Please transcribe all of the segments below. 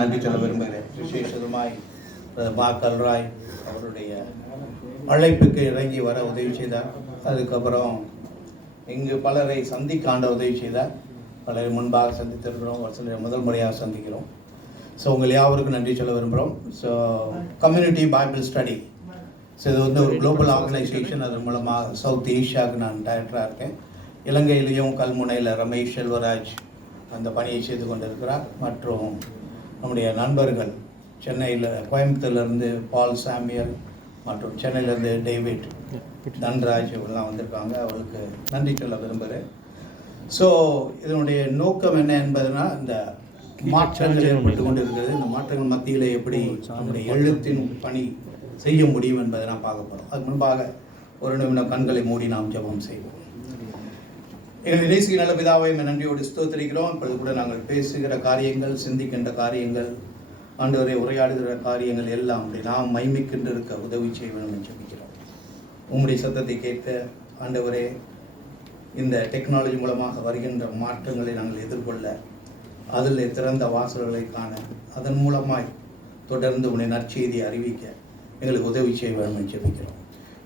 நன்றி சொல்ல விரும்புகிறேன். விசேஷமாய் கல்ராய் அவருடைய அழைப்புக்கு இறங்கி வர உதவி செய்தார். அதுக்கப்புறம் இங்கு பலரை சந்திக்க ஆண்ட உதவி செய்தார். பலரை முன்பாக சந்தித்திருக்கிறோம், ஒரு சிலர் முதல் முறையாக சந்திக்கிறோம். ஸோ உங்கள் யாவருக்கும் நன்றி சொல்ல விரும்புகிறோம். So community Bible study, so இது வந்து ஒரு குளோபல் ஆர்கனைசேஷன். அதன் மூலமாக சவுத் ஏஷியாவுக்கு நான் டைரக்டராக இருக்கேன். இலங்கையிலையும் கல்முனையில் ரமேஷ் செல்வராஜ் அந்த பணியை செய்து கொண்டிருக்கிறார். மற்றும் நம்முடைய நண்பர்கள் சென்னையில் கோயம்புத்தூர்லேருந்து பால் சாமியல் மற்றும் சென்னையிலேருந்து டேவிட் தன்ராஜ் இவங்கெல்லாம் வந்திருக்காங்க. அவளுக்கு நன்றி சொல்ல விரும்புகிறேன். ஸோ இதனுடைய நோக்கம் என்ன என்பதுனா, இந்த மாற்றங்கள் ஏற்பட்டு கொண்டு இருக்கிறது. இந்த மாற்றங்கள் மத்தியில் எப்படி நம்முடைய எழுத்தின் பணி செய்ய முடியும் என்பதை நாம் பார்க்க போகிறோம். அதுக்கு முன்பாக ஒரு நிமிடம் கண்களை மூடி நாம் ஜெபம் செய்வோம். எங்கள் நேசிக்க நல்ல பிதாவை நன்றியோடு ஸ்தோத்திரிக்கிறோம். இப்பொழுது கூட நாங்கள் பேசுகிற காரியங்கள், சிந்திக்கின்ற காரியங்கள், ஆண்டவரை உரையாடுகிற காரியங்கள் எல்லாம் நாம் மைமிக்கின்று இருக்க உதவி செய்ய வேண்டும் என்று ஜெபிக்கிறோம். உங்களுடைய சத்தத்தை கேட்க ஆண்டவரே, இந்த டெக்னாலஜி மூலமாக வருகின்ற மாற்றங்களை நாங்கள் எதிர்கொள்ள, அதில் திறந்த வாசல்களை காண, அதன் மூலமாய் தொடர்ந்து உன்னை நற்செய்தியை அறிவிக்க எங்களுக்கு உதவி செய்ய வேண்டும் என்று ஜெபிக்கிறோம்.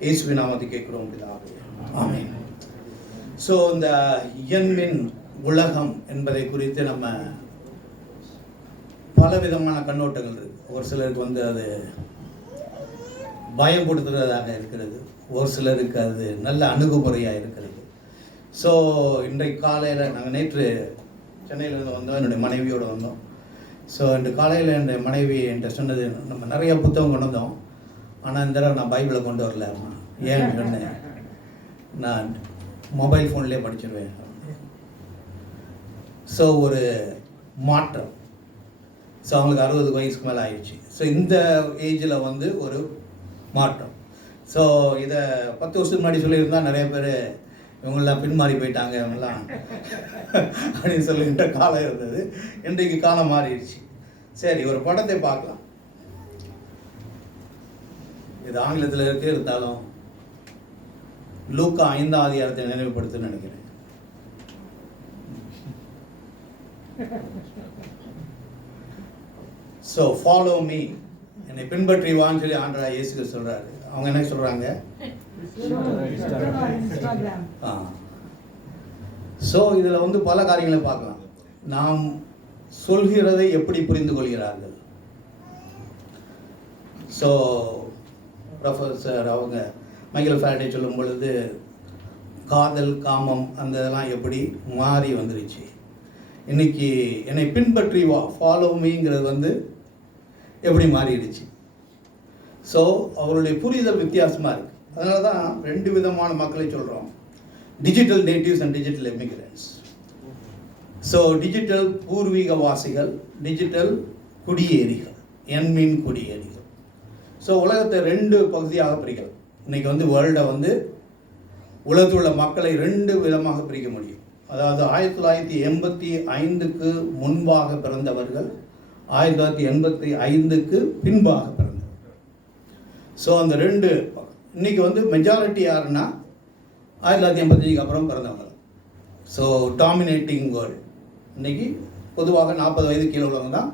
இயேசுவின் நாமத்தை கேட்கிறோம் பிதாவே, ஆமென். ஸோ இந்த எண்மின் உலகம் என்பதை குறித்து நம்ம பலவிதமான கண்ணோட்டங்கள் இருக்குது. ஒரு சிலருக்கு வந்து அது பயம் கொடுத்துறதாக இருக்கிறது, ஒரு சிலருக்கு அது நல்ல அணுகுமுறையாக இருக்கிறது. ஸோ இன்றைக்கு காலையில் நாங்கள் நேற்று சென்னையிலேருந்து வந்தோம், என்னுடைய மனைவியோடு வந்தோம். ஸோ இன்று காலையில் என்னுடைய மனைவி என்கிட்ட சொன்னது, நம்ம நிறைய புத்தகம் கொண்டு வந்தோம், ஆனால் இந்த தடவை நான் பைபிளை கொண்டு வரல. ஏன்னு சொன்னேன், நான் மொபைல் ஃபோன்லேயே படிச்சிருவேன். ஸோ ஒரு மாற்றம். ஸோ அவங்களுக்கு 60 வயசுக்கு மேலே ஆயிடுச்சு. ஸோ இந்த ஏஜில் வந்து ஒரு மாற்றம். ஸோ இதை 10 வருஷத்துக்கு முன்னாடி சொல்லியிருந்தால் நிறைய பேர் இவங்களாம் பின்மாறி போயிட்டாங்க இவங்கெல்லாம் அப்படின்னு சொல்லிக்கிட்ட காலம் இருந்தது. இன்றைக்கு காலம் மாறிடுச்சு. சரி, ஒரு படத்தை பார்க்கலாம். இது ஆங்கிலத்தில் இருக்கு, இருந்தாலும் லூக்கா 5ஆம் அதிகாரத்தை நினைவுபடுத்துன்னு நினைக்கிறேன். ஸோ ஃபாலோ மீ, என்னை பின்பற்றி வான்னு சொல்லி ஆண்டவராகிய இயேசு சொல்றாரு. அவங்க என்ன சொல்றாங்க? ஸோ இதில் வந்து பல காரியங்களை பார்க்கலாம். நாம் சொல்கிறதை எப்படி புரிந்து கொள்கிறார்கள். ஸோ ப்ரொஃபஸர் அவங்க மைக்கேல் ஃபாரடே சொல்லும் பொழுது காதல், காமம் அந்த இதெல்லாம் எப்படி மாறி வந்துருச்சு. இன்னைக்கு என்னை பின்பற்றி வா, ஃபாலோ மீங்கிறது வந்து எப்படி மாறிடுச்சு. ஸோ அவருடைய புரிதல் வித்தியாசமாக இருக்குது. அதனால தான் 2 விதமான மக்களை சொல்கிறோம், digital natives and digital emigrants. So digital பூர்வீகவாசிகள், டிஜிட்டல் குடியேறிகள், எண்மின் குடியேறிகள். ஸோ உலகத்தை 2 பகுதியாக பிரிக்கலாம். இன்றைக்கி வந்து வேர்ல்டை வந்து உலகத்தில் உள்ள மக்களை 2 விதமாக பிரிக்க முடியும். அதாவது 1985க்கு முன்பாக பிறந்தவர்கள், 1985க்கு பின்பாக பிறந்தவர்கள். ஸோ அந்த 2 இன்றைக்கி வந்து மெஜாரிட்டி யாருன்னா 1985க்கு அப்புறம் பிறந்தவங்க. So dominating world. இன்றைக்கி பொதுவாக 40 வயது கீழே உள்ளவங்க தான்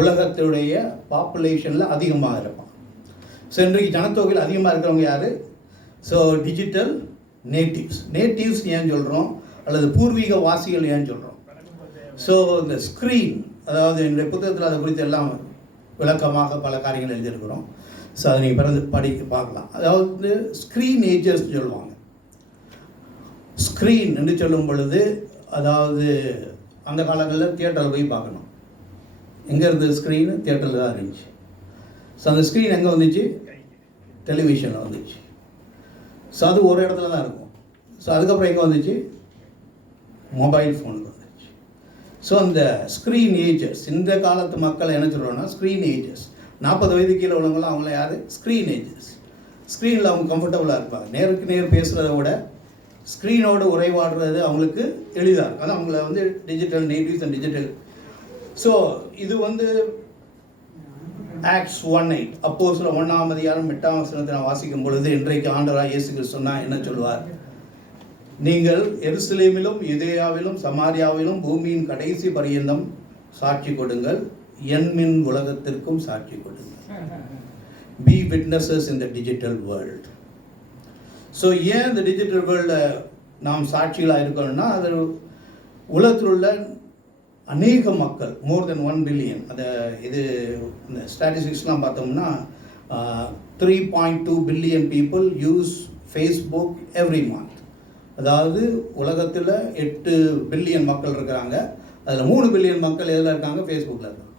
உலகத்துடைய பாப்புலேஷனில் அதிகமாக இருப்பாங்க. ஸோ இன்றைக்கு ஜனத்தொகையில் அதிகமாக இருக்கிறவங்க யார்? So digital natives. நேட்டிவ்ஸ் ஏன் சொல்கிறோம், அல்லது பூர்வீக வாசிகள் ஏன் சொல்கிறோம்? ஸோ இந்த ஸ்க்ரீன், அதாவது என்னுடைய புத்தகத்தில் அதை குறித்து எல்லாம் விளக்கமாக பல காரியங்கள் எழுதியிருக்கிறோம். ஸோ அதை நீங்கள் பிறந்து பார்க்கலாம். அதாவது ஸ்க்ரீன் ஏஜர்ஸ் சொல்லுவாங்க. ஸ்க்ரீன் என்று சொல்லும் பொழுது, அதாவது அந்த காலங்களில் தியேட்டரில் போய் பார்க்கணும். எங்கே இருந்தது ஸ்க்ரீனு? தியேட்டரில் தான் இருந்துச்சு. ஸோ அந்த ஸ்க்ரீன் எங்கே வந்துச்சு? டெலிவிஷனில் வந்துச்சு. ஸோ அது ஒரு இடத்துல தான் இருக்கும். ஸோ அதுக்கப்புறம் எங்கே வந்துச்சு? மொபைல் ஃபோனுக்கு வந்துச்சு. ஸோ அந்த ஸ்க்ரீன் ஏஜர்ஸ், இந்த காலத்து மக்கள் என்ன சொல்கிறோன்னா ஸ்க்ரீன் ஏஜர்ஸ். 40 வயது கீழே உள்ளவங்களாம் அவங்களாம் யார்? ஸ்க்ரீன் ஏஜர்ஸ். ஸ்க்ரீனில் அவங்க கம்ஃபர்டபுளாக இருப்பாங்க. நேருக்கு நேர் பேசுகிறத விட ஸ்க்ரீனோடு உரைவாடுறது அவங்களுக்கு எளிதாக இருக்கும். அதான் அவங்கள வந்து digital natives and digital. So இது வந்து ஆக்ட்ஸ் 1:8 அப்போஸ்தலர் 1ஆம் அதிகாரம் 8ஆம் வசனத்தை நான் வாசிக்கும் பொழுது, இன்றைக்கு ஆண்டவராகிய இயேசு கிறிஸ்து சொன்னா என்ன சொல்வார்? நீங்கள் எருசலேமிலும் யூதேயாவிலும் சமாரியாவிலும் பூமியின் கடைசி பரியந்தம் சாட்சி கொடுங்கள். எண்மின் உலகத்திற்கும் சாட்சி கொடுங்கள். Be witnesses in the digital world. So ஏன் இந்த டிஜிட்டல் வேர்ல்டில் நாம் சாட்சிகளாக இருக்கணும்னா, அது உலகத்தில் உள்ள அநேக மக்கள், மோர் தென் 1 பில்லியன், அதை இது இந்த ஸ்டாட்டிஸ்டிக்ஸ்லாம் பார்த்தோம்னா 3.2 billion people use Facebook every month. அதாவது உலகத்தில் 8 பில்லியன் மக்கள் இருக்கிறாங்க, அதில் 3 பில்லியன் மக்கள் எதில் இருக்காங்க? ஃபேஸ்புக்கில் இருக்காங்க.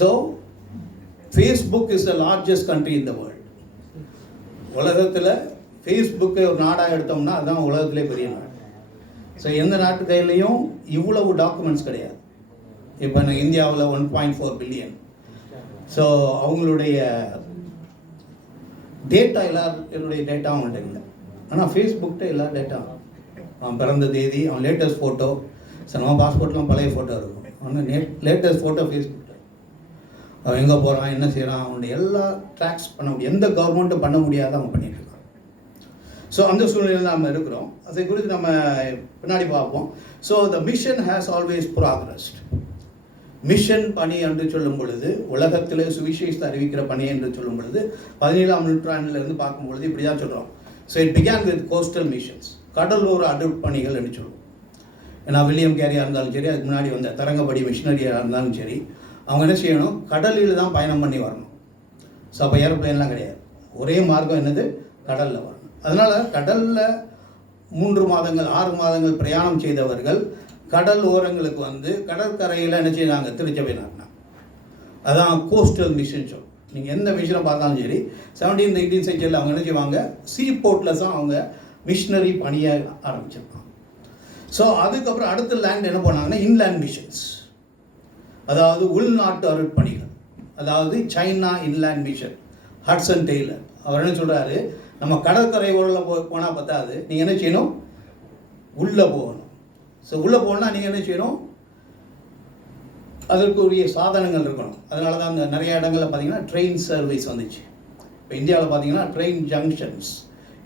So Facebook is the largest country in the world. உலகத்தில் ஃபேஸ்புக்கை ஒரு நாடாக எடுத்தோம்னா அதுதான் உலகத்திலே பெரிய நாடு. ஸோ எந்த நாட்டு கையிலையும் இவ்வளவு டாக்குமெண்ட்ஸ் கிடையாது. இப்போ இந்தியாவில் 1.4 பில்லியன். ஸோ அவங்களுடைய டேட்டா என்னுடைய டேட்டாவும் அவங்கள்ட்ட இல்லை. ஆனால் ஃபேஸ்புக்கிட்ட எல்லா டேட்டாவும், அவன் பிறந்த தேதி, அவன் லேட்டஸ்ட் ஃபோட்டோ, ஸோ நம்ம பாஸ்போர்ட்லாம் பழைய ஃபோட்டோ இருக்கும், அவன் லேட்டஸ்ட் ஃபோட்டோ ஃபேஸ்புக்கில், அவன் எங்கே போகிறான், என்ன செய்கிறான், அவனுடைய எல்லா ட்ராக்ஸ் பண்ண முடியும். எந்த கவர்மெண்ட்டும் பண்ண முடியாத அவன் பண்ணிட்டு இருக்கான். ஸோ அந்த சூழ்நிலையில் நம்ம இருக்கிறோம். அதை குறித்து நம்ம பின்னாடி பார்ப்போம். So the mission has always progressed. Mission பணி என்று சொல்லும் பொழுது, உலகத்தில் சுவிசேஷத்தை அறிவிக்கிற பணி என்று சொல்லும் பொழுது 17ஆம் நூற்றாண்டிலிருந்து பார்க்கும் பொழுது இப்படி தான் சொல்கிறோம். So it began with coastal missions, கடலோர அடுப்பணிகள் என்று சொல்லுவோம். ஏன்னா வில்லியம் கேரியாக இருந்தாலும் சரி, அதுக்கு முன்னாடி வந்த தரங்கபடி மிஷினரியாக இருந்தாலும் சரி, அவங்க என்ன செய்யணும்? கடலில் தான் பயணம் பண்ணி வரணும். ஸோ அப்போ ஏரோப்ளைன்லாம் கிடையாது. ஒரே மார்க்கம் என்னது? கடலில் வரணும். அதனால் கடலில் 3 மாதங்கள் 6 மாதங்கள் பிரயாணம் செய்தவர்கள் கடல் ஓரங்களுக்கு வந்து கடற்கரையில் என்ன செய்யறாங்க? திருச்சபை நாட்டினா. அதான் கோஸ்டல் மிஷன் சொல். நீங்கள் எந்த மிஷனை பார்த்தாலும் சரி, 17th 18th செஞ்சுரியில் அவங்க என்ன செய்வாங்க? சீ போர்ட்டில் தான் அவங்க மிஷினரி பணியை ஆரம்பிச்சிருப்பாங்க. ஸோ அதுக்கப்புறம் அடுத்த லேண்ட் என்ன பண்ணாங்கன்னா இன்லேண்ட் மிஷன்ஸ், அதாவது உள்நாட்டு அருட்பணிகள். அதாவது China inland mission, Hudson Taylor அவர் என்ன சொல்கிறாரு? நம்ம கடற்கரை ஓரில் போனால் பத்தாது, நீங்கள் என்ன செய்யணும்? உள்ளே போகணும். ஸோ உள்ளே போகணுன்னா நீங்கள் என்ன செய்யணும்? அதற்குரிய சாதனங்கள் இருக்கணும். அதனால தான் அந்த நிறைய இடங்களில் பார்த்தீங்கன்னா ட்ரெயின் சர்வீஸ் வந்துச்சு. இப்போ இந்தியாவில் பார்த்தீங்கன்னா ட்ரெயின் ஜங்ஷன்ஸ்,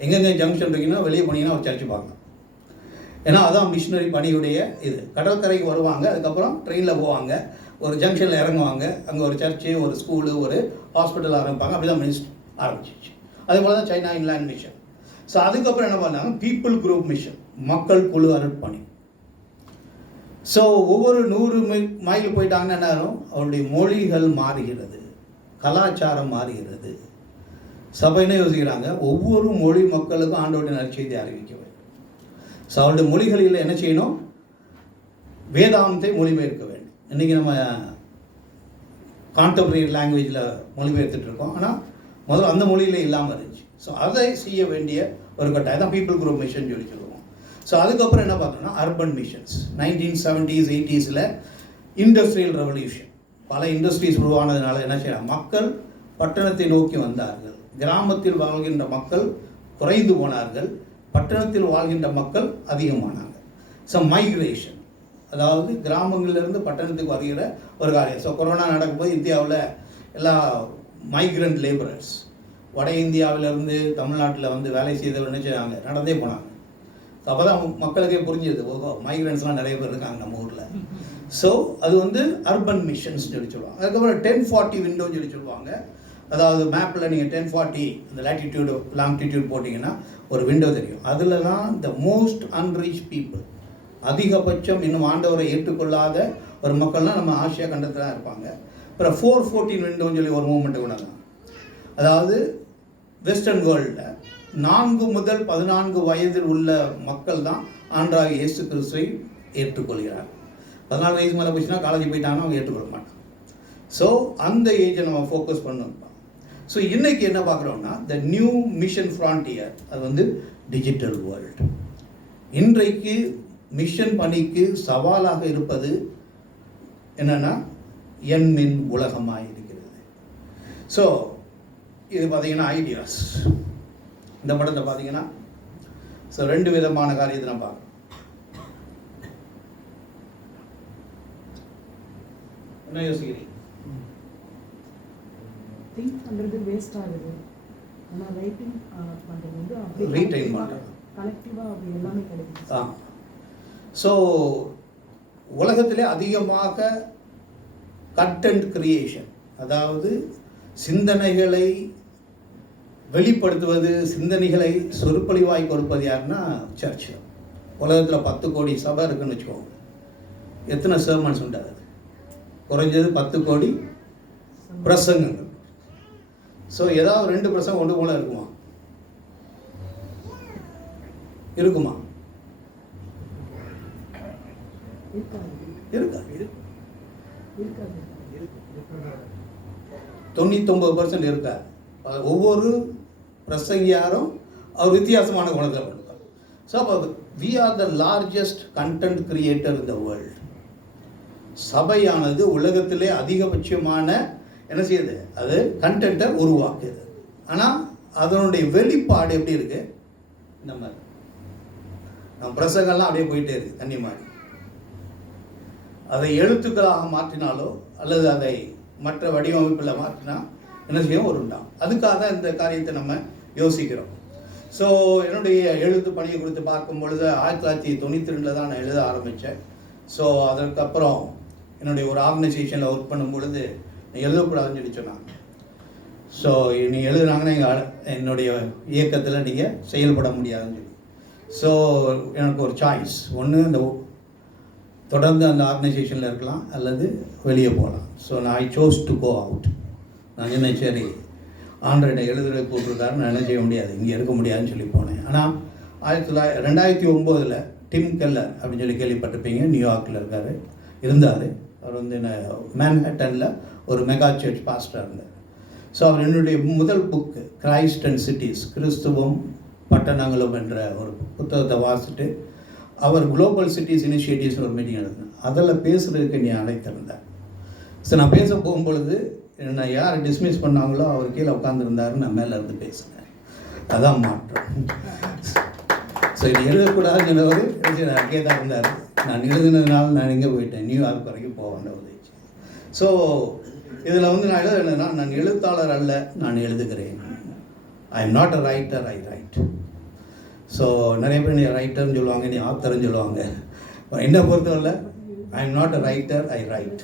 எங்கெங்கே ஜங்ஷன் இருக்குன்னா வெளியே போனீங்கன்னா ஒரு சர்ச்சு பார்க்கலாம். ஏன்னா அதான் மிஷினரி பணியுடைய இது. கடற்கரைக்கு வருவாங்க, அதுக்கப்புறம் ட்ரெயினில் போவாங்க, ஒரு ஜங்ஷனில் இறங்குவாங்க, அங்கே ஒரு சர்ச்சு, ஒரு ஸ்கூலு, ஒரு ஹாஸ்பிட்டல் ஆரம்பிப்பாங்க. அப்படி தான் மினிஸ்ட் ஆரம்பிச்சிச்சு. அதே போல் தான் சைனா இன்லேண்ட் மிஷன். ஸோ அதுக்கப்புறம் என்ன பண்ணாங்க? பீப்புள் குரூப் மிஷன், மக்கள் குழு அருட்பணி. ஸோ ஒவ்வொரு 100 மைல் போயிட்டாங்கன்னா என்ன ஆகும்? அவருடைய மொழிகள் மாறுகிறது, கலாச்சாரம் மாறுகிறது. சபைன்னு யோசிக்கிறாங்க, ஒவ்வொரு மொழி மக்களுக்கும் ஆண்டோடைய நற்செய்தி அறிவிக்க வேண்டும். ஸோ அவருடைய மொழிகளில் என்ன செய்யணும்? வேதாந்தத்தை மொழிபெயர்க்க வேண்டும். இன்றைக்கி நம்ம கான்டெம்பரரி லாங்குவேஜில் மொழிபெயர்த்துட்டு இருக்கோம், ஆனால் முதல்ல அந்த மொழியில் இல்லாமல் இருந்துச்சு. ஸோ அதை செய்ய வேண்டிய ஒரு கட்டாயம் தான் பீப்புள் குரூப் மிஷன் சொல்லி சொல்லுவோம். ஸோ அதுக்கப்புறம் என்ன பார்த்தோம்னா urban missions. 1970s 80s industrial revolution, பல இண்டஸ்ட்ரீஸ் உருவானதுனால என்ன செய்யலாம்? மக்கள் பட்டணத்தை நோக்கி வந்தார்கள். கிராமத்தில் வாழ்கின்ற மக்கள் குறைந்து போனார்கள், பட்டணத்தில் வாழ்கின்ற மக்கள் அதிகமானாங்க. ஸோ மைக்ரேஷன், அதாவது கிராமங்களிலிருந்து பட்டணத்துக்கு வருகிற ஒரு காரியம். ஸோ கொரோனா நடக்கும்போது இந்தியாவில் எல்லா மைக்ரண்ட் லேபரர்ஸ் வட இந்தியாவிலேருந்து தமிழ்நாட்டில் வந்து வேலை செய்தவர் என்ன செய்வாங்க? நடந்தே போனாங்க. அப்போ தான் மக்களுக்கே புரிஞ்சுது, ஓஹோ மைக்ரண்ட்ஸ்லாம் நிறைய பேர் இருக்காங்க நம்ம ஊரில். ஸோ அது வந்து அர்பன் மிஷன்ஸ் சொல்லி சொல்லுவாங்க. அதுக்கப்புறம் 1040 விண்டோன்னு சொல்லி சொல்லுவாங்க. அதாவது மேப்பில் நீங்கள் 1040 அந்த லேட்டிடியூடு லாங்கிடியூட் போட்டிங்கன்னா ஒரு விண்டோ தெரியும். அதில் தான் த மோஸ்ட் அன்ரீச் பீப்புள், அதிகபட்சம் இன்னும் ஆண்டவரை ஏற்றுக்கொள்ளாத ஒரு மக்கள்லாம் நம்ம ஆசியா கண்டத்தில் தான் இருப்பாங்க. அப்புறம் 414 விண்டோன்னு சொல்லி ஒரு மூவ்மெண்ட்டு கூட தான். அதாவது வெஸ்டர்ன் வேர்ல்டில் 4 முதல் 14 வயதில் உள்ள மக்கள் தான் ஆண்டவராகிய இயேசு கிறிஸ்துவை ஏற்றுக்கொள்கிறார். 14 வயசு மேலே போச்சுன்னா காலேஜ் போயிட்டாங்கன்னா அவங்க ஏற்றுக்கொள்ள மாட்டாங்க. ஸோ அந்த ஏஜை நம்ம ஃபோக்கஸ் பண்ணணும். ஸோ இன்றைக்கி என்ன பார்க்குறோம்னா த நியூ மிஷன் ஃப்ரான்டியர், அது வந்து டிஜிட்டல் வேர்ல்டு. இன்றைக்கு மிஷன் பணிக்கு சவாலாக இருப்பது என்னென்னா எண்மின் உலகமாக இருக்கிறது. ஸோ இது பார்த்தீங்கன்னா ஐடியாஸ். இந்த படத்தை பார்த்தீங்கன்னா ஸோ 2 விதமான காரியத்தை நம்ம பார்க்கணும். என்ன யோசிக்கிறீங்க? திங்க் பண்ணுறது வேஸ்ட் ஆகுது, ஆனால் ரைட்டிங் பண்ணுறது வந்து அப்படி ரீடைன் பண்ணுறது கலெக்டிவாக அப்படி எல்லாமே கிடைக்குது. ஸோ உலகத்திலே அதிகமாக கண்டென்ட் கிரியேஷன், அதாவது சிந்தனைகளை வெளிப்படுத்துவது, சிந்தனைகளை சொற்பொழிவாய் கொடுப்பது யாருன்னா சர்ச். உலகத்தில் 10 கோடி சபை இருக்குன்னு வச்சுக்கோங்க. எத்தனை சர்மன்ஸ் உண்டாது? குறைஞ்சது 10 கோடி பிரசங்கங்கள். ஸோ ஏதாவது 2 பிரசங்கம் ஒன்று போல இருக்குமா? இருக்குமா? இருக்கா? 99% இருக்கா? ஒவ்வொரு பிரசங்கியாரும் அவர் வித்தியாசமான குணத்தில் பண்ணுவார். ஸோ அப்போ we are the largest content creator in the world. சபையானது உலகத்திலே அதிகபட்சமான என்ன செய்யுது? அது கண்டென்ட்டை உருவாக்குது. ஆனால் அதனுடைய வெளிப்பாடு எப்படி இருக்கு? நம்ம பிரசங்கெல்லாம் அப்படியே போயிட்டே இருக்கு, தண்ணி மாதிரி. அதை எழுத்துக்களாக மாற்றினாலோ அல்லது அதை மற்ற வடிவமைப்பில் மாற்றினா என்ன செய்யும்? ஒரு உண்டாம். அதுக்காக தான் இந்த காரியத்தை நம்ம யோசிக்கிறோம். ஸோ என்னுடைய எழுத்து பணியை குறித்து பார்க்கும் பொழுது 1992 தான் நான் எழுத ஆரம்பித்தேன். ஸோ அதற்கப்புறம் என்னுடைய ஒரு ஆர்கனைசேஷனில் ஒர்க் பண்ணும் பொழுது எழுதக்கூடாதுன்னு சொல்லி சொன்னாங்க. ஸோ நீங்கள் எழுதுனாங்கன்னா என்னுடைய இயக்கத்தில் நீங்கள் செயல்பட முடியாதுன்னு சொல்லி. ஸோ எனக்கு ஒரு சாய்ஸ், ஒன்று இந்த தொடர்ந்து அந்த ஆர்கனைசேஷனில் இருக்கலாம் அல்லது வெளியே போகலாம். ஸோ நான் I chose to go out. நான் என்ன, சரி ஆண்ட்ராய்டை எழுதுறது போட்டிருக்காரு, நான் என்ன செய்ய முடியாது, இங்கே இருக்க முடியாதுன்னு சொல்லி போனேன். ஆனால் 2009 டிம் கெல்லர் அப்படின்னு சொல்லி கேள்விப்பட்டிருப்பீங்க, நியூயார்க்கில் இருந்தார். அவர் வந்து மேன்ஹட்டனில் ஒரு மெகா சர்ச் பாஸ்டராக இருந்தார். ஸோ அவர் என்னுடைய முதல் புக்கு கிரைஸ்ட் அண்ட் சிட்டிஸ், கிறிஸ்துவம் பட்டணங்களும் என்ற ஒரு புத்தகத்தை வாசிட்டு அவர் குளோபல் சிட்டிஸ் இனிஷியேட்டிவ்ஸ் ஒரு மீட்டிங் நடந்தேன். அதில் பேசுகிறதுக்கு நீ அழைத்திருந்தார். ஸோ நான் பேச போகும்பொழுது என்னை யார் டிஸ்மிஸ் பண்ணாங்களோ அவர் கீழே உட்காந்துருந்தாரு, நான் மேலே இருந்து பேசுகிறேன். அதான் மாற்றம். ஸோ இது எழுதக்கூடாதுங்கிறவர் அங்கே தான் இருந்தார். நான் எழுதுனதுனால நான் எங்கே போயிட்டேன், நியூயார்க் வரைக்கும் போக வேண்டிய உதவிச்சு. ஸோ இதில் வந்து நான் எழுதுனா, நான் எழுத்தாளர் அல்ல, நான் எழுதுகிறேன். I am not a writer, I right. So நிறைய பேர் நீ ரைட்டர்னு சொல்லுவாங்க, நீ ஆத்தர்ன்னு சொல்லுவாங்க. என்னை பொறுத்தவரை I am not a writer, I right.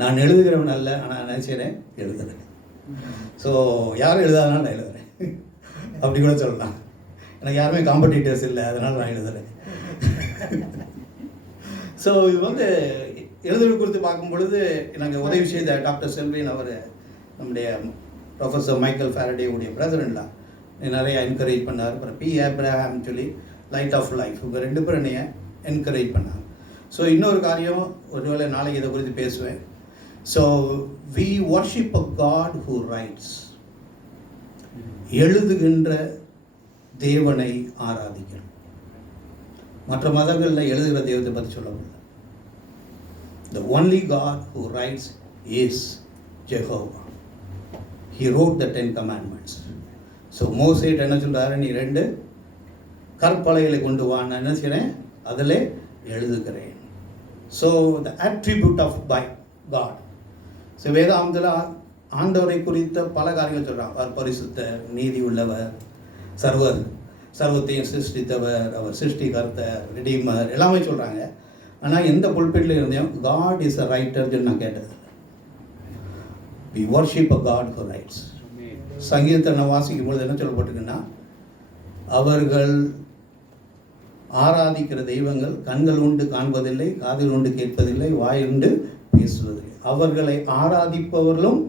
நான் எழுதுகிறவன் அல்ல, ஆனால் நான் செய்கிறேன், எழுதுகிறேன். ஸோ யாரும் எழுதாதனால நான் எழுதுகிறேன் அப்படி கூட சொல்லலாம். எனக்கு யாருமே காம்படிட்டர்ஸ் இல்லை, அதனால் நான் எழுதுகிறேன். ஸோ இது வந்து எழுதுவது குறித்து பார்க்கும் பொழுது எனக்கு உதவி செய்த டாக்டர் செல்வின் அவர், நம்முடைய ப்ரொஃபஸர் மைக்கேல் ஃபேரடே உடைய பிரசிடெண்ட்லாம் நிறைய என்கரேஜ் பண்ணார். அப்புறம் பி ஏப்ரஹாம் சொல்லி லைட் ஆஃப் லைஃப், இவங்க 2 பேரும் என்னைய என்கரேஜ் பண்ணாங்க. ஸோ இன்னொரு காரியம், ஒருவேளை நாளைக்கு இதை குறித்து பேசுவேன். So we worship a God who writes. எழுதுகின்ற தேவனை ஆராதிக்கிறோம். மற்ற மதங்களில் எழுதுகிற தெய்வத்தை பற்றி சொல்ல முடியல. The only God who writes is Jehovah. He wrote the 10 commandments. So மோசேட் என்ன சொல்கிறாரு, நீ 2 கற்பலகைகளை கொண்டு வா, நான் என்ன செய்கிறேன், அதில் எழுதுகிறேன். So the attribute of by God. So வேதாந்தத்தில் ஆண்டவரை குறித்த பல காரியங்கள் சொல்கிறாங்க. அவர் பரிசுத்தர், நீதி உள்ளவர், சர்வத்தையும் சிருஷ்டித்தவர், அவர் சிருஷ்டிகர்த்தர், ரிடீமர், எல்லாமே சொல்கிறாங்க. ஆனால் எந்த புல்பிட்டில் இருந்தேன் காட் இஸ் அ ரைட்டர் சொல்லி நான் கேட்டது. We worship a God who writes. சங்கீதத்தை நான் வாசிக்கும் பொழுது என்ன சொல்லப்பட்டிருக்குன்னா, அவர்கள் ஆராதிக்கிற தெய்வங்கள் கண்கள் உண்டு காண்பதில்லை, காதில் உண்டு கேட்பதில்லை, வாயுண்டு பேசுவதில்லை, அவர்களை ஆராதிப்பவர்களும்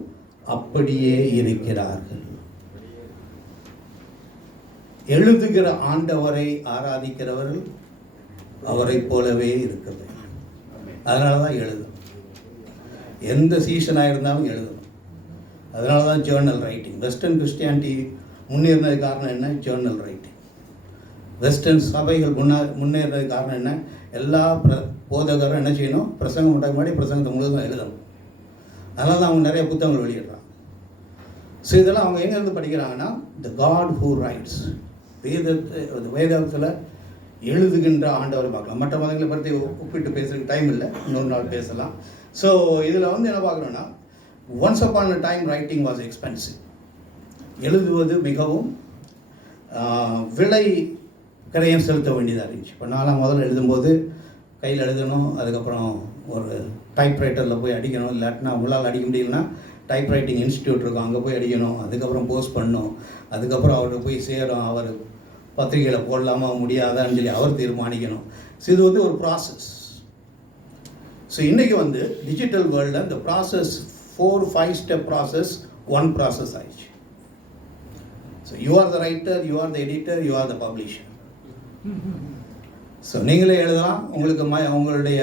அப்படியே இருக்கிறார்கள். எழுதுகிற ஆண்டவரை ஆராதிக்கிறவர்கள் அவரை போலவே இருக்கிறது. அதனால தான் எழுதும். எந்த சீசனாக இருந்தாலும் எழுதணும். அதனால தான் ஜேர்னல் ரைட்டிங். வெஸ்டர்ன் கிறிஸ்டியானிட்டி முன்னேறினது காரணம் என்ன? Journal writing. வெஸ்டர்ன் சபைகள் முன்னேறினது காரணம் என்ன? எல்லா போதகரும் என்ன செய்யணும்? பிரசங்கம் பண்ணுற மாதிரி பிரசங்கத்தை முழுவதும் எழுதணும். அதனால தான் அவங்க நிறைய புத்தகங்கள் வெளியிடுறாங்க. ஸோ இதெல்லாம் அவங்க எங்கேருந்து படிக்கிறாங்கன்னா, த காட் ஹூ ரைட்ஸ். வேதத்தில் எழுதுகின்ற ஆண்டவரை பார்க்கலாம். மற்ற மதங்களை பற்றி ஒப்பிட்டு பேசுறதுக்கு டைம் இல்லை, இன்னொரு நாள் பேசலாம். ஸோ இதில் வந்து என்ன பார்க்குறோன்னா, once upon a time writing was expensive. எழுதுவது மிகவும் விலை கரையம் செலுத்த வேண்டியதாக இருந்துச்சு. இப்போ நான்லாம் முதல்ல எழுதும்போது கையில் எழுதணும், அதுக்கப்புறம் ஒரு டைப்ரைட்டரில் போய் அடிக்கணும், இல்லாட்டினா உங்களால் அடிக்க முடியலன்னா டைப்ரைட்டிங் இன்ஸ்டியூட் இருக்கும், அங்கே போய் அடிக்கணும், அதுக்கப்புறம் போஸ்ட் பண்ணணும், அதுக்கப்புறம் அவர்கிட்ட போய் சேரும், அவர் பத்திரிகையில் போடலாமா முடியாதான்னு சொல்லி அவர் தீர்மானிக்கணும். ஸோ இது வந்து ஒரு ப்ராசஸ். ஸோ இன்றைக்கி வந்து டிஜிட்டல் வேர்ல்டில் இந்த ப்ராசஸ் 4-5 ஸ்டெப் ப்ராசஸ் 1 ப்ராசஸ் ஆயிடுச்சு. So you are the writer, you are the editor, you are the publisher. So நீங்களே எழுதலாம். உங்களுக்கு உங்களுடைய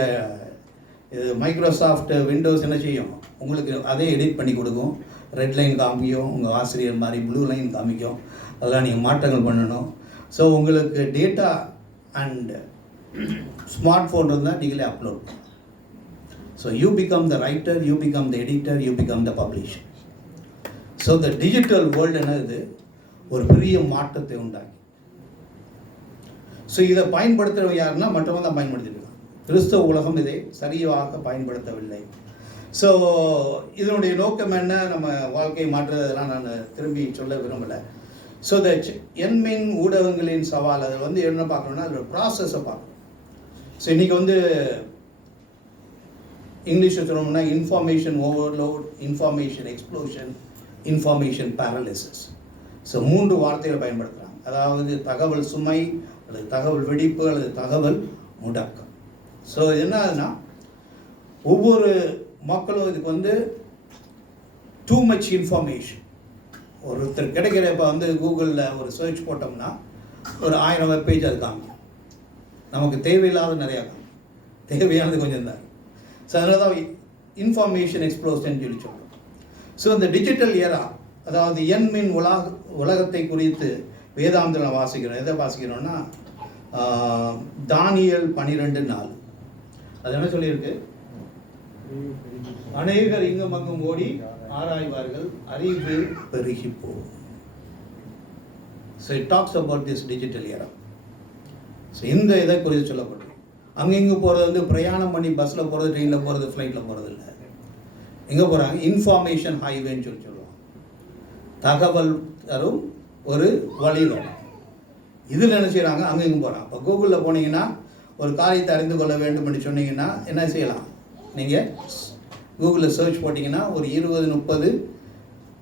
இது மைக்ரோசாஃப்ட் விண்டோஸ் என்ன செய்யும், உங்களுக்கு அதே எடிட் பண்ணி கொடுக்கும். ரெட் லைன் காமிக்கும், உங்கள் ஆசிரியர் மாதிரி ப்ளூ லைன் காமிக்கும், அதெல்லாம் நீங்கள் மாற்றங்கள் பண்ணணும். ஸோ உங்களுக்கு டேட்டா அண்ட் ஸ்மார்ட் ஃபோன் இருந்தால் நீங்களே அப்லோட் பண்ணணும். So you become the writer, you become the editor, you become the publisher. So the digital world என்னது, ஒரு பெரிய மாற்றத்தை உண்டாக்கி. ஸோ இதை பயன்படுத்துகிறவங்க யாருன்னா மற்றவங்க தான் பயன்படுத்திருக்காங்க. கிறிஸ்தவ உலகம் இதை சரியாக பயன்படுத்தவில்லை. ஸோ இதனுடைய நோக்கம் என்ன, நம்ம வாழ்க்கையை மாற்றுறதெல்லாம் நான் திரும்பி சொல்ல விரும்பலை. ஸோ த எண்மின் ஊடகங்களின் சவால், அதை வந்து என்ன பார்க்கணும்னா அதோட ப்ராசஸை பார்க்கணும். ஸோ இன்றைக்கி வந்து இங்கிலீஷில் சொல்லணும்னா information overload, information explosion, information paralysis. So 3 வார்த்தைகளை பயன்படுத்துகிறாங்க. அதாவது தகவல் சுமை, அல்லது தகவல் வெடிப்பு, அல்லது தகவல் முடக்கம். ஸோ என்னதுன்னா ஒவ்வொரு மக்களும் இதுக்கு வந்து டூ மச் இன்ஃபர்மேஷன். ஒருத்தர் கிடைக்கிற இப்போ வந்து கூகுளில் ஒரு சர்ச் போட்டோம்னா ஒரு 1000 வெப்பேஜ் அது காமிக்கும். நமக்கு தேவையில்லாத நிறையா காமிக்கும், தேவையானது கொஞ்சம் தான். ஸோ அதனால தான் இன்ஃபர்மேஷன் எக்ஸ்ப்ளோஷன் சொல்லி சொல்கிறோம். ஸோ இந்த டிஜிட்டல் ஏரா, அதாவது எண்மின் உலகத்தை குறித்து வேதாந்தத்தில் வாசிக்கிறோம். எதை வாசிக்கிறோம்னா தானியேல் 12:4. அது என்ன சொல்லியிருக்கு, அநேகர் இங்கும் அங்கும் ஓடி ஆராய்வார்கள், அறிவு பெருகி போகும். So it talks about this digital era. So இந்த இதை குறித்து சொல்லப்பட்டிருக்கு. அங்கங்கே போகிறது வந்து பிரயாணம் பண்ணி பஸ்ஸில் போகிறது, ட்ரெயினில் போகிறது, ஃப்ளைட்டில் போகிறது இல்லை. எங்கே போகிறாங்க, இன்ஃபார்மேஷன் ஹைவேன்னு சொல்லுவாங்க. தகவல் தரும் ஒரு வழிதடம். இதில் என்ன செய்கிறாங்க, அங்கேயும் போகிறாங்க. இப்போ கூகுளில் போனீங்கன்னா ஒரு காரியத்தை அறிந்து கொள்ள வேண்டும் என்று சொன்னீங்கன்னா என்ன செய்யலாம், நீங்கள் கூகுளில் சர்ச் போட்டிங்கன்னா ஒரு 20-30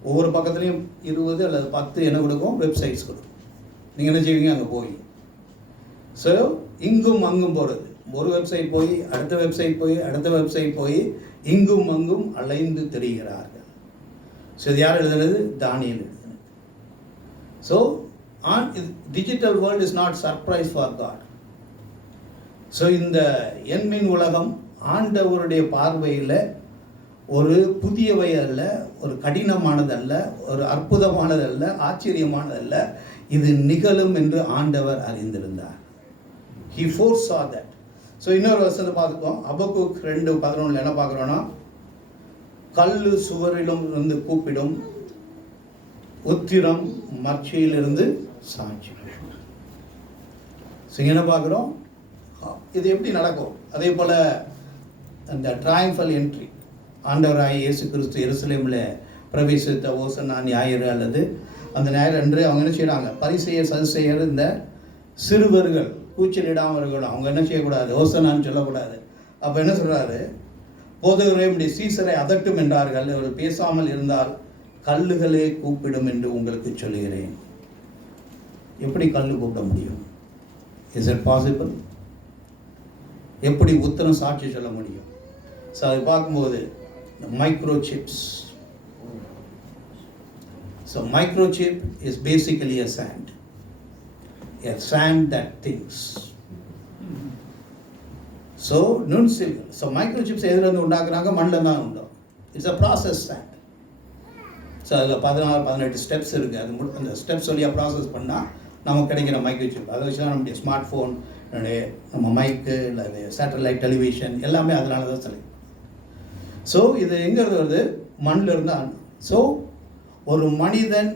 ஒவ்வொரு பக்கத்துலேயும் 20 அல்லது 10 என்ன கொடுக்கும், வெப்சைட்ஸ் கொடுக்கும். நீங்கள் என்ன செய்வீங்க, அங்கே போய். ஸோ இங்கும் அங்கும் போகிறது, ஒரு வெப்சைட் போய் அடுத்த வெப்சைட் போய் அடுத்த வெப்சைட் போய் இங்கும் அங்கும் அலைந்து திரிகிறார்கள். ஸோ இது யார் எழுதுனது, தானியேல் எழுதுனது. So digital world is not surprise for God. So இந்த எண்மின் உலகம் ஆண்டவருடைய பார்வையில் ஒரு புதியவை அல்ல, ஒரு கடினமானதல்ல, ஒரு அற்புதமானதல்ல, ஆச்சரியமானதல்ல. இது நிகழும் என்று ஆண்டவர் அறிந்திருந்தார். He foresaw that. ஸோ இன்னொரு வருஷத்தை பார்த்துக்கோம், அபக்குக் 2:11 என்ன பார்க்குறோன்னா, கல்லு சுவரிலும் இருந்து கூப்பிடும், உத்திரம் மர்ச்சியிலிருந்து சாட்சி. ஸோ என்ன பார்க்குறோம், இது எப்படி நடக்கும். அதே போல் அந்த ட்ரையம்ஃபல் என்ட்ரி, ஆண்டவராய் இயேசு கிறிஸ்து எருசலேமில் பிரவேசித்த ஓசன்னா ஞாயிறு அல்லது அந்த ஞாயிறு அன்று அவங்க என்ன செய்கிறாங்க, பரிசேயர் சதுசேயர் இந்த சிறுவர்கள் கூச்சலிடாமல் இருக்கணும். அவங்க என்ன செய்யக்கூடாது, ஓசனான்னு சொல்லக்கூடாது. அப்போ என்ன சொல்கிறாரு, போதகரே இப்படி சீசரை அதட்டும் என்றார்கள், அவர்கள் பேசாமல் இருந்தால் கல்லுகளே கூப்பிடும் என்று உங்களுக்கு சொல்கிறேன். எப்படி கல்லு கூப்பிட முடியும்? Is it possible? எப்படி உத்தரம் சாட்சி சொல்ல முடியும்? ஸோ அதை பார்க்கும்போது microchips. So microchip is basically a sand that thinks. So nunsilver. So microchips எதில் இருந்து உண்டாக்குறாங்க, மண்ணில் தான் உண்டோம். It's a process sand. So அதில் 16-18 ஸ்டெப்ஸ் இருக்குது. அது அந்த ஸ்டெப்ஸ் வழியாக ப்ராசஸ் பண்ணால் நமக்கு கிடைக்கிற மைக்ரோசிப். அதை வச்சு தான் நம்முடைய ஸ்மார்ட் ஃபோன், நம்ம மைக்கு, இல்லை சேட்டலைட் டெலிவிஷன் எல்லாமே அதனால தான் செலக்ட். ஸோ இது எங்கிறது வருது, மண்ணில் இருந்தால். ஸோ ஒரு மனிதன்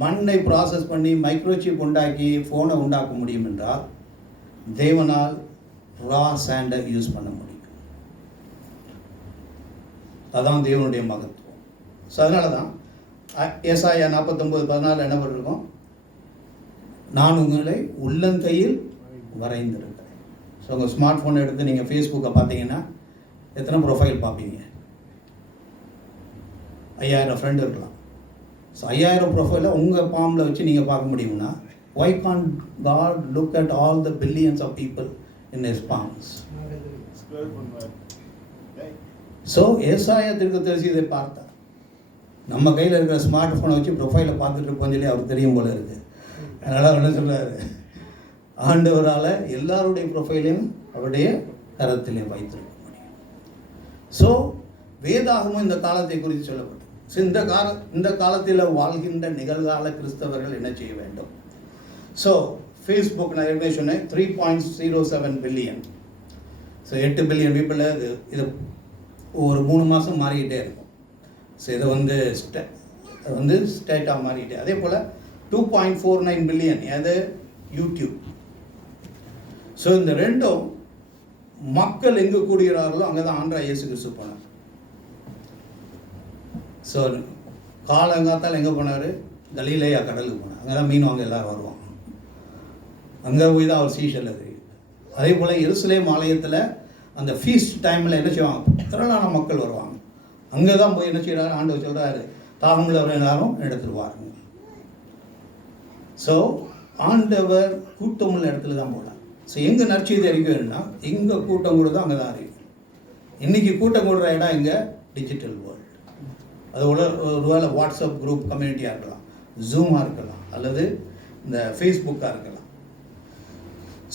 மண்ணை ப்ராசஸ் பண்ணி மைக்ரோசிப் உண்டாக்கி ஃபோனை உண்டாக்க முடியும் என்றால் தேவனால் ரா சாண்டை யூஸ் பண்ண முடியும். அதான் தேவனுடைய மகத்துவம். ஸோ அதனால தான் ஏசாயா 49:14 என்ன பண்ணிருக்கோம், நான் உங்களை உள்ளங்கையில் வரைந்திருக்கிறேன். ஸோ உங்கள் ஸ்மார்ட் ஃபோனை எடுத்து நீங்கள் ஃபேஸ்புக்கை பார்த்தீங்கன்னா எத்தனை ப்ரொஃபைல் பார்ப்பீங்க? 5000 ஃப்ரெண்டு இருக்கலாம். ஸோ 5000 ப்ரொஃபைலை உங்கள் பாம்பில் வச்சு நீங்கள் பார்க்க முடியும்னா, why can't God look at all the billions of people in his palms? So ஏசாயா தீர்க்கதரிசி இதை பார்த்தார். நம்ம கையில் இருக்கிற ஸ்மார்ட் ஃபோனை வச்சு ப்ரொஃபைலை பார்த்துட்டு இருப்போம் சொல்லி அவர் தெரியும் போல இருக்குது. அதனால் அவர் என்ன சொல்கிறாரு, ஆண்டவரால் எல்லாருடைய ப்ரொஃபைலையும் அவருடைய கரத்திலே வைத்திருக்க முடியும். ஸோ வேதாகமும் இந்த காலத்தை குறித்து சொல்லப்பட்டது. ஸோ இந்த காலத்தில் வாழ்கின்ற நிகழ்கால கிறிஸ்தவர்கள் என்ன செய்ய வேண்டும்? ஸோ ஃபேஸ்புக் நான் ஏற்கனவே சொன்னேன் 3.07 பில்லியன். So 8 billion people. இது ஒரு 3 மாதம் மாறிக்கிட்டே இருக்கும். ஸோ இதை வந்து ஸ்டேட்டாக மாறிக்கிட்டே. அதே போல் 2.49 பில்லியன் அது யூடியூப். ஸோ இந்த ரெண்டும் மக்கள் எங்கே கூடுகிறார்களோ அங்கே தான் ஆண்டவராகிய இயேசு கிறிஸ்து போனார். ஸோ காலங்காத்தால் எங்கே போனார்? கலிலேயா கடலுக்கு போனார். அங்கே தான் மீன் வாங்க எல்லோரும் வருவாங்க. அங்கே போய் தான் அவர் சீஷல் அது. அதே போல் எருசலேம் ஆலயத்தில் அந்த ஃபீஸ்ட் டைமில் என்ன செய்வாங்க? திரளான மக்கள் வருவாங்க. அங்கே தான் போய் என்ன செய்கிறாரு? ஆண்டவர் சொல்கிறாரு, தாகமுள்ளவர் எல்லாரும் இடத்துல வாருங்க. ஸோ ஆண்டவர் கூட்டமுள்ள இடத்துல தான் போனார். ஸோ எங்கே நற்செய்தி அறிக்கை வேணும்னா எங்கே கூட்டம் கூடுதோ அங்கே தான் அறிவிக்கும். இன்றைக்கி கூட்டம் கூடுற இடம் எங்கே? Digital world. அது ஒருவேளை வாட்ஸ்அப் குரூப் கம்யூனிட்டியாக இருக்கலாம், ஜூமாக இருக்கலாம், அல்லது இந்த ஃபேஸ்புக்காக இருக்கலாம்.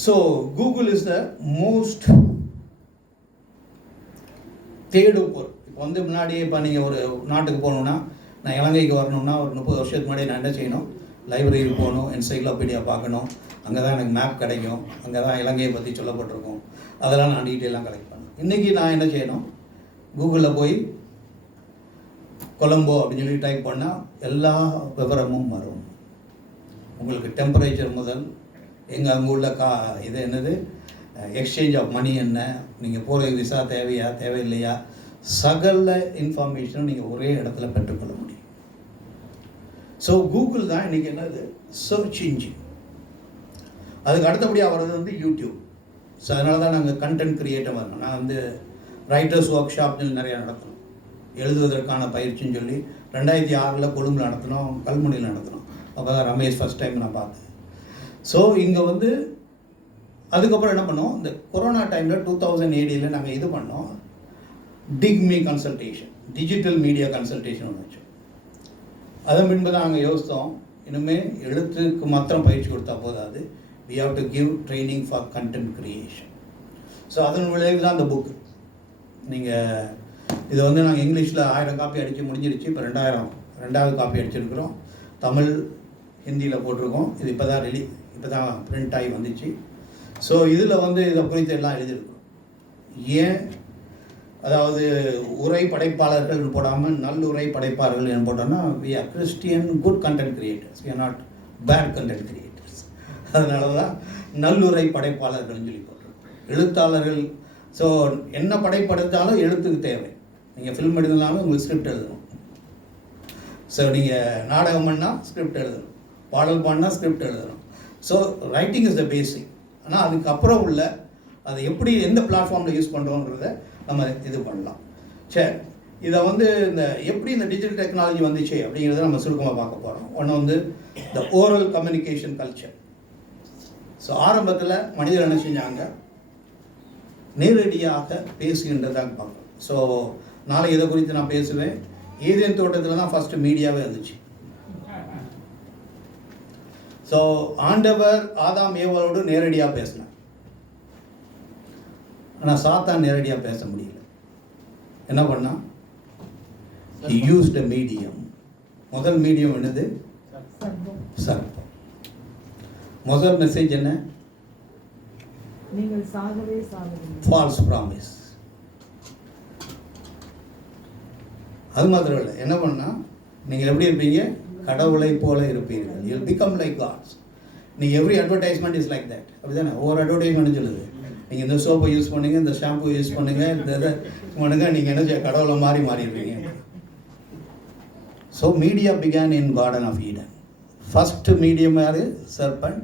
So Google is the most தேடும் பொருள். இப்போ வந்து முன்னாடியே இப்போ நீங்கள் ஒரு நாட்டுக்கு போகணுன்னா, நான் இலங்கைக்கு வரணும்னா ஒரு 30 வருஷத்துக்கு முன்னாடி நான் என்ன செய்யணும்? லைப்ரரிக்கு போகணும், என்சைக்ளோபீடியா பார்க்கணும். அங்கே தான் எனக்கு மேப் கிடைக்கும், அங்கே தான் இலங்கையை பற்றி சொல்லப்பட்டிருக்கும். அதெல்லாம் நான் டீட்டெயிலாக கலெக்ட் பண்ணேன். இன்றைக்கி நான் என்ன செய்யணும்? கூகுளில் போய் கொலம்போ அப்படின்னு சொல்லி டைப் பண்ணால் எல்லா விவரமும் வரும். உங்களுக்கு டெம்பரேச்சர் முதல் எங்கள் அங்கே உள்ள இது என்னது எக்ஸ்சேஞ்ச் ஆஃப் மணி என்ன, நீங்கள் போகிற விசா தேவையா தேவையில்லையா, சகல இன்ஃபர்மேஷனும் நீங்கள் ஒரே இடத்துல பெற்றுக்கொள்ள முடியும். ஸோ கூகுள் தான் இன்றைக்கி என்னது? Search engine. அதுக்கு அடுத்தபடியாக வர்றது வந்து யூடியூப். ஸோ அதனால தான் நாங்கள் கண்டென்ட் கிரியேட்டர் வரணும். நான் வந்து ரைட்டர்ஸ் ஒர்க் ஷாப்னு நிறையா நடத்தணும், எழுதுவதற்கான பயிற்சின்னு சொல்லி 2006 கொழும்பில் நடத்தினோம், கல்முனையில் நடத்தினோம். அப்போ தான் ரமேஷ் ஃபஸ்ட் டைம் நான் பார்த்தேன். ஸோ இங்கே வந்து அதுக்கப்புறம் என்ன பண்ணோம்? இந்த கொரோனா டைமில் 2018 நாங்கள் இது பண்ணோம், டிக்மி கன்சல்டேஷன், டிஜிட்டல் மீடியா கன்சல்டேஷன் ஒன்று வச்சோம். அதன் பின்பு தான் நாங்கள் யோசித்தோம், இனிமேல் எழுத்துக்கு மாத்திரம் பயிற்சி கொடுத்தா போதாது, we have to give training for content creation. So அதன் விளைவு தான் இந்த புக்கு. நீங்கள் இதை வந்து நாங்கள் இங்கிலீஷில் 1000 காப்பி அடித்து முடிஞ்சிருச்சு. இப்போ 2வது காப்பி அடிச்சிருக்கிறோம். தமிழ் ஹிந்தியில் போட்டிருக்கோம். இது இப்போ தான் பிரிண்ட் ஆகி வந்துச்சு. ஸோ இதில் வந்து இதை குறித்து எல்லாம் எழுதியிருக்கிறோம். ஏன் அதாவது உரை படைப்பாளர்கள் போடாமல் நல்லுரை படைப்பாளர்கள் போட்டோம்னா, we are Christian good content creators, we are not bad content creators. அதனால தான் நல்லுரை படைப்பாளர்கள்னு சொல்லி போட்டிருக்கோம். எழுத்தாளர்கள். ஸோ என்ன படைப்படுத்தாலும் எழுத்துக்கு தேவை. நீங்கள் ஃபில்ம் எழுதினாலும் உங்களுக்கு ஸ்கிரிப்ட் எழுதணும். ஸோ நீங்கள் நாடகம் பண்ணால் ஸ்கிரிப்ட் எழுதணும், பாடல் பாடினா ஸ்கிரிப்ட் எழுதணும். ஸோ ரைட்டிங் இஸ் த பேசிக். ஆனால் அதுக்கப்புறம் உள்ள அதை எப்படி எந்த பிளாட்ஃபார்மில் யூஸ் பண்ணுறோன்றதை நம்ம இது பண்ணலாம். சரி, இதை வந்து எப்படி இந்த டிஜிட்டல் டெக்னாலஜி வந்துச்சு அப்படிங்கிறத நம்ம சுருக்கமாக பார்க்க போகிறோம். ஒன்று வந்து த ஓரல் கம்யூனிகேஷன் கல்ச்சர். ஸோ ஆரம்பத்தில் மனிதர் என்ன செஞ்சாங்க? நேரடியாக பேசுகின்றதாக பார்க்கணும். ஸோ நாளை இதை குறித்து நான் பேசுவேன். ஏதேன் தோட்டத்தில் தான் ஃபஸ்ட்டு மீடியாவே வந்துச்சு. ஸோ ஆண்டவர் ஆதாம் ஏவாளோடு நேரடியாக பேசினார். ஆனால் சாத்தான் நேரடியாக பேச முடியல. என்ன பண்ணா? he used a medium. முதல் மீடியம் என்னது? சர்ப்பம். முதல் மெசேஜ் என்ன? நீங்கள் சாகவே சாகவில்லை. Falls promise. அது மாத்திரம் இல்லை, என்ன பண்ணா, நீங்கள் எப்படி இருப்பீங்க? கடவுளை போல இருப்பீர்கள். you will become like gods. நீங்கள் every advertisement is like that. அப்படி தானே ஒவ்வொரு அட்வர்டைஸ்மெண்ட் சொல்லுது, நீங்கள் இந்த சோப்பை யூஸ் பண்ணுங்க, இந்த ஷாம்பு யூஸ் பண்ணுங்க, இந்த இதை பண்ணுங்க, நீங்கள் என்ன செய்ய கடவுளை மாறிடுவீங்க. So media began in garden of Eden. First medium யார்? சர்பண்ட்.